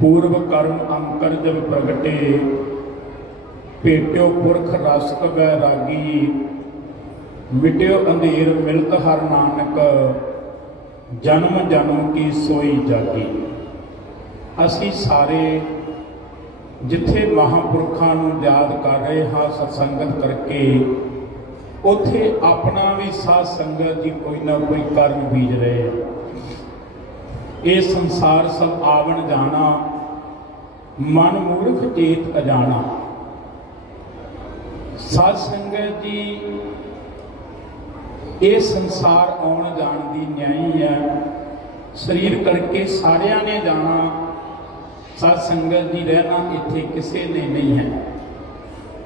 ਪੂਰਵ ਕਰਮ ਅੰਕਰ ਜਬ ਪ੍ਰਗਟੇ ਭੇਟਿਓ ਪੁਰਖ ਰਸ ਕਬੈ ਰਾਗੀ, ਮਿਟਿਓ ਅੰਧੇਰ ਮਿਲਤ ਹਰ ਨਾਨਕ, ਜਨਮ ਜਨਮ ਕੀ ਸੋਈ ਜਾਗੀ। ਅਸੀਂ ਸਾਰੇ ਜਿੱਥੇ ਮਹਾਂਪੁਰਖਾਂ ਨੂੰ ਯਾਦ ਕਰ ਰਹੇ ਹਾਂ ਸਤਸੰਗਤ ਕਰਕੇ, ਉੱਥੇ ਆਪਣਾ ਵੀ ਸਾਧ ਸੰਗਤ ਜੀ ਕੋਈ ਨਾ ਕੋਈ ਕਰਮ ਬੀਜ ਰਹੇ। ਆ ਇਹ ਸੰਸਾਰ ਸਭ ਆਵਣ ਜਾਣਾ, ਮਨ ਮੂਰਖ ਚੇਤ ਅਜਾਣਾ। ਸਾਧ ਸੰਗਤ ਜੀ, ਇਹ ਸੰਸਾਰ ਆਉਣ ਜਾਣ ਦੀ ਨਿਆਈ ਹੈ। ਸਰੀਰ ਕਰਕੇ ਸਾਰਿਆਂ ਨੇ ਜਾਣਾ। ਸਾਧ ਸੰਗਤ ਜੀ, ਰਹਿਣਾ ਇੱਥੇ ਕਿਸੇ ਨੇ ਨਹੀਂ ਹੈ।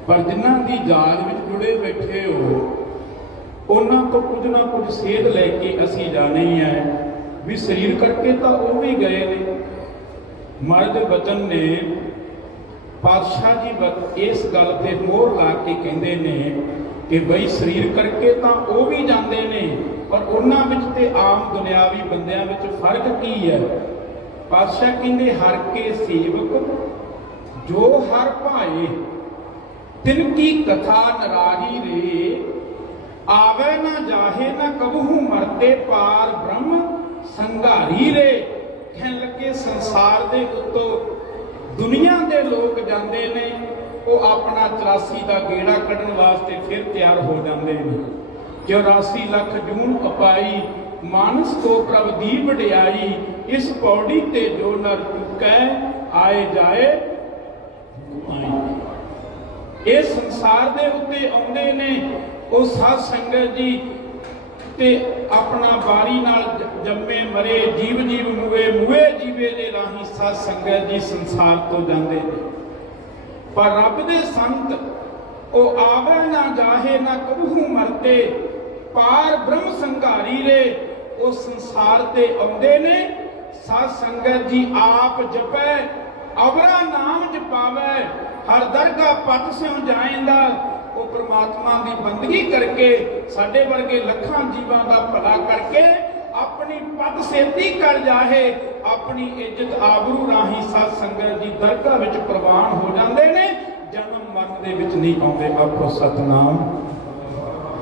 ਪਰ ਜਿਨ੍ਹਾਂ ਦੀ ਜਾਲ ਵਿੱਚ ਜੁੜੇ ਬੈਠੇ ਹੋ, ਉਹਨਾਂ ਤੋਂ ਕੁਝ ਨਾ ਕੁਝ ਸੇਧ ਲੈ ਕੇ ਅਸੀਂ ਜਾਣੀ ਹੈ। ਵੀ ਸਰੀਰ ਕਰਕੇ ਤਾਂ ਉਹ ਵੀ ਗਏ ਨੇ। ਮਰਦ ਬਚਨ ਨੇ, ਪਾਤਸ਼ਾਹ ਜੀ ਇਸ ਗੱਲ ਤੇ ਮੋਹਰ ਲਾ ਕੇ ਕਹਿੰਦੇ ਨੇ ਕਿ ਬਈ ਸਰੀਰ ਕਰਕੇ ਤਾਂ ਉਹ ਵੀ ਜਾਂਦੇ ਨੇ, ਪਰ ਉਹਨਾਂ ਵਿੱਚ ਤੇ ਆਮ ਦੁਨਿਆਵੀ ਬੰਦਿਆਂ ਵਿੱਚ ਫ਼ਰਕ ਕੀ ਹੈ? ਪਾਤਸ਼ਾਹ ਕਹਿੰਦੇ, ਹਰ ਕੇ ਸੇਵਕ, ਜੋ ਹਰ ਭਾਏ, ਤਿਨ ਕੀ ਕਥਾ ਨਰਾਹੀ ਰੇ, ਆਵੇ ਨਾ ਜਾਹੇ ਨਾ ਕਬਹੂ, ਮਰਤੇ ਪਾਰ ਬ੍ਰਹਮ ਸੰਘਾਰੀ ਰੇ ਕਹਿਣ ਲੱਗੇ ਸੰਸਾਰ ਦੇ ਉੱਤੋਂ ਦੁਨੀਆ ਦੇ ਲੋਕ ਜਾਂਦੇ ਨੇ, ਉਹ ਆਪਣਾ 84 ਦਾ ਗੇੜਾ ਕੱਢਣ ਵਾਸਤੇ ਫਿਰ ਤਿਆਰ ਹੋ ਜਾਂਦੇ ਨੇ। 84 ਲੱਖ ਜੂਨ ਅਪਾਈ, ਮਾਨਸ ਕੋ ਪ੍ਰਭ ਦੀ ਵਡਿਆਈ ਇਸ ਪੌੜੀ ਤੇ ਜੋ ਨਰ ਚੁਕੈ, ਆਏ ਜਾਏ। ਇਹ ਸੰਸਾਰ ਦੇ ਉੱਤੇ ਆਉਂਦੇ ਨੇ, ਉਹ ਸਾਧ ਸੰਗਤ ਜੀ ਤੇ ਆਪਣਾ ਬਾਰੀ ਨਾਲ ਜੰਮੇ ਮਰੇ ਜੀਵ ਜੀਵ ਮੂਏ ਮੂਏ ਜੀਵੇ ਦੇ ਰਾਹੀਂ ਸਾਧ ਸੰਗਤ ਜੀ ਸੰਸਾਰ ਤੋਂ ਜਾਂਦੇ ਨੇ। ਪਰ ਰੱਬ ਦੇ ਸੰਤ ਉਹ ਆਵੇ ਨਾ ਜਾਹੇ, ਨਾ ਕਬਹੂ ਮਰਤੇ, ਪਾਰ ਬ੍ਰਹਮ ਸੰਘਾਰੀ ਰੇ, ਉਹ ਸੰਸਾਰ ਤੇ ਆਉਂਦੇ ਨੇ। ਸਾਧ ਸੰਗਤ ਜੀ ਆਪ ਜਪੈ, ਅਵਰਾ ਨਾਮ ਜਪਾਵੇ, ਹਰ ਦਰਗਾ ਪਤ ਸਿਉ ਜਾਏਂਦਾ ਉਹ ਪ੍ਰਮਾਤਮਾ ਦੀ ਬੰਦਗੀ ਕਰਕੇ ਸਾਡੇ ਵਰਗੇ ਲੱਖਾਂ ਜੀਵਾਂ ਦਾ ਭਲਾ ਕਰਕੇ ਆਪਣੀ ਪਦ ਸੇਤੀ ਕਰ ਜਾਹੇ, ਆਪਣੀ ਇੱਜ਼ਤ ਆਬਰੂ ਰਾਹੀਂ ਸਾਧ ਸੰਗਤ ਦੀ ਦਰਗਾਹ ਵਿੱਚ ਪ੍ਰਵਾਨ ਹੋ ਜਾਂਦੇ ਨੇ, ਜਨਮ ਮਰਨ ਦੇ ਵਿੱਚ ਨਹੀਂ ਪਾਉਂਦੇ ਆਪੋ ਸਤਨਾਮ।